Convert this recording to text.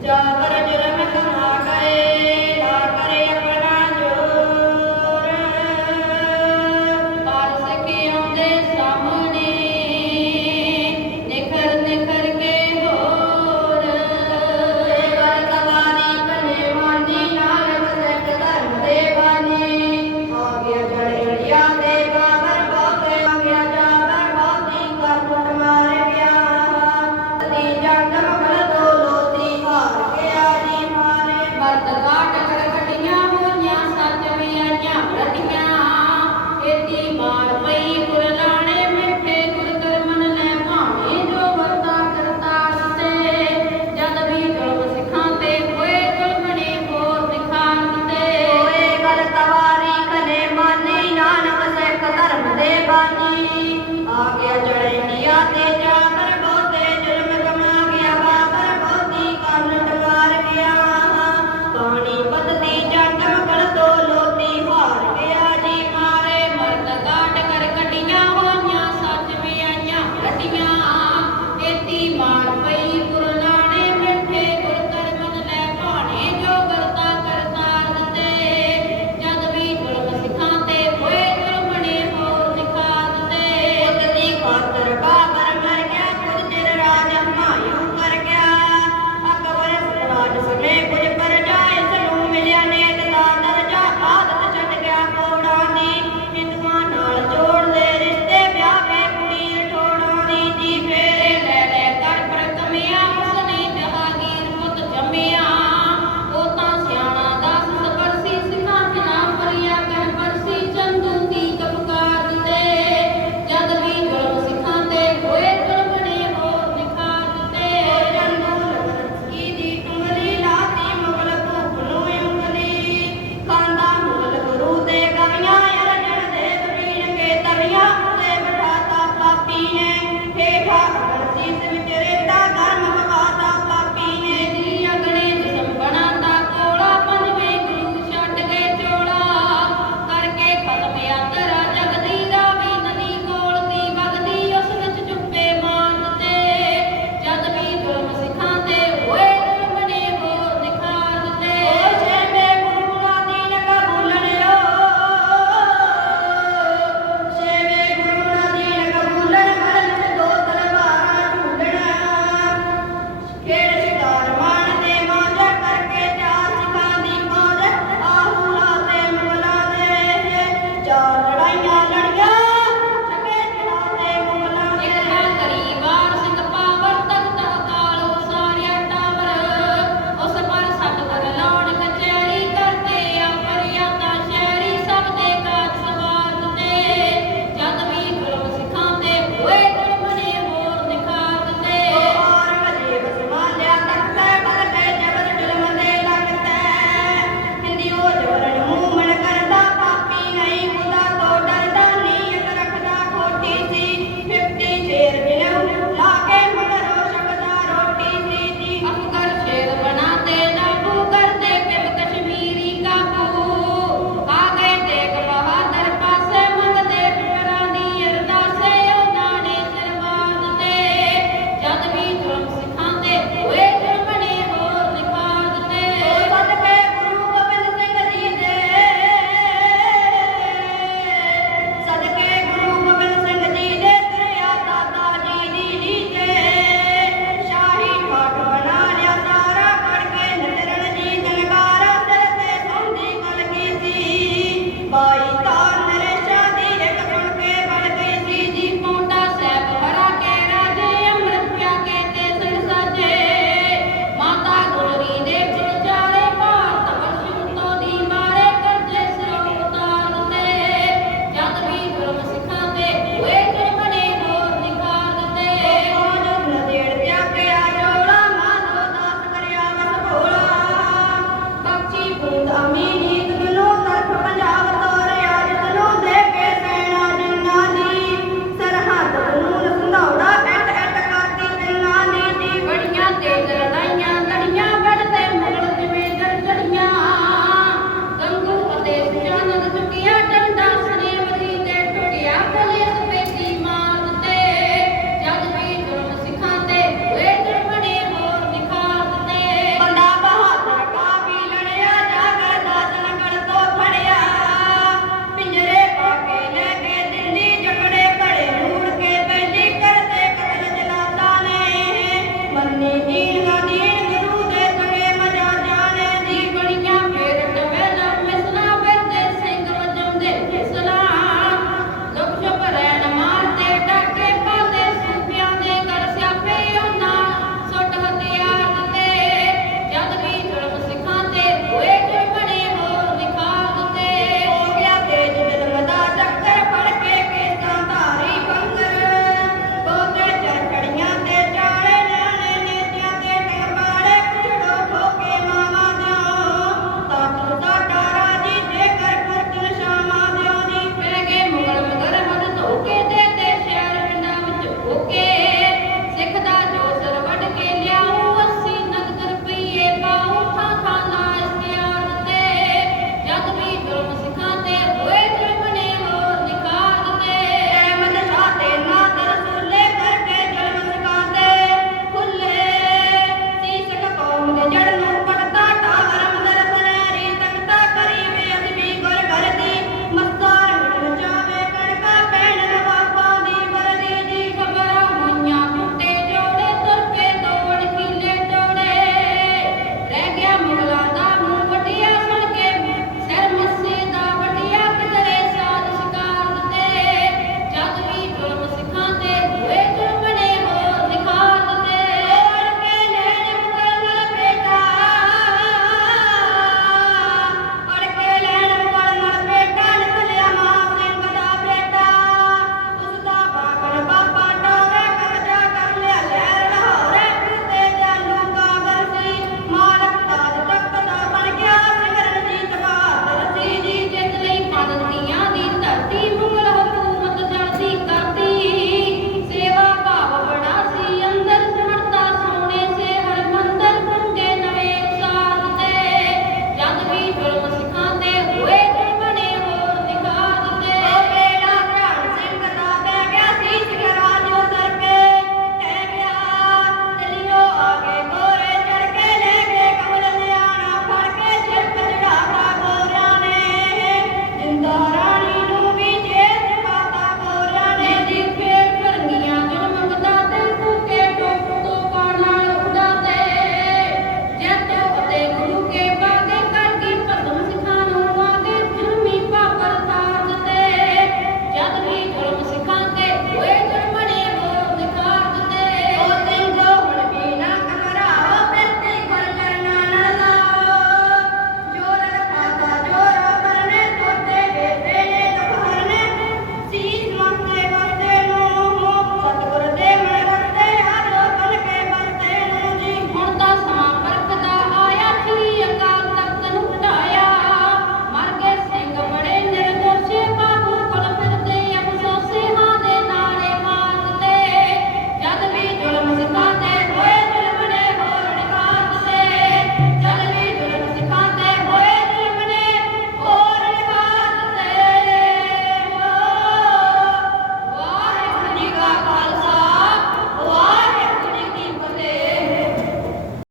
जा